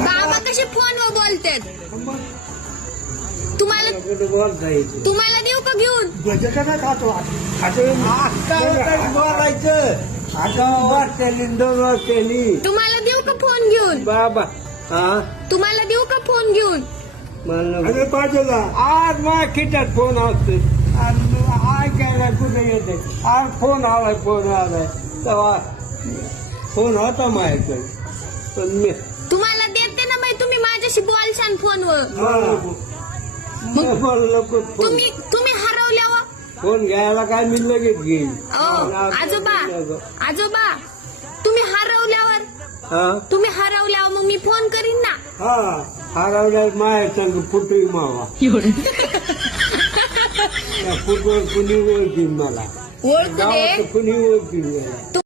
बाबा कसे फोनवर बोलतात तुम्हाला तुम्हाला देऊ का घेऊन बोलायचं आता वाटतेली दोन वाटतेली तुम्हाला देऊ का फोन घेऊन बाबा हा तुम्हाला देऊ का फोन घेऊन मला पाहिजे आज माझ्या खिटात फोन असतो ऐकायला कुठे येते आज फोन आलाय तेव्हा फोन होता माझ्याकडे पण मी तुम्हाला देते ना बाई तुम्ही माझ्याशी बोलशान फोनवर तुम्ही हरवल्यावर फोन घ्यायला काय मी लगेच घेईन आजोबा तुम्ही हरवल्यावर मग मी फोन करीन ना हा हरवल्या माया संग फुटू मावा फुटवर कुणी ओळखीन मला ओळखू दे कुणी ओळखीन मला